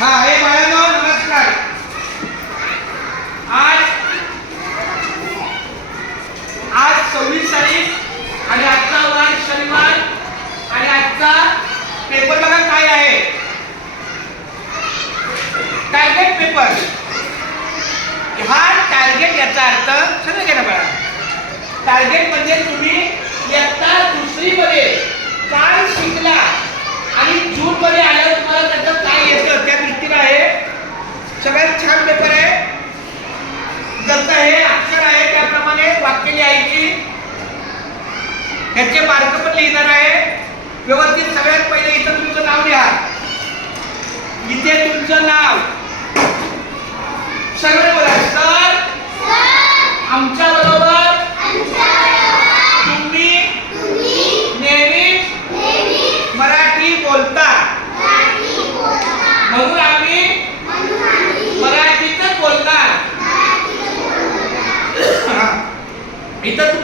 हा हे बाळांनो नमस्कार. आज 26 तारीख आणि आजचा वार शनिवार आणि आजचा पेपर बघा काय आहे. Target paper. हा टार्गेट याचा अर्थ समजा घ्या ना बाळा. टार्गेट म्हणजे तुम्ही इयत्ता दुसरी मध्ये काय शिकला आणि जून मध्ये आल्यावर तुम्हाला त्याचं काय येतं त्या दृष्टीने आहे. सगळ्यात छान पेपर आहे. जसं हे अक्षर आहे त्याप्रमाणे वाक्य लिहायची. ह्याचे मार्क पण लिहिणार आहे व्यवस्थित. सगळ्यात पहिले इथं तुमचं नाव लिहा. इथे तुमचं नाव सगळे बोला. सर आमच्या बरोबर तुम्ही नेहमी मराठी बोलता म्हणून आम्ही मराठीतच बोलणार. इथं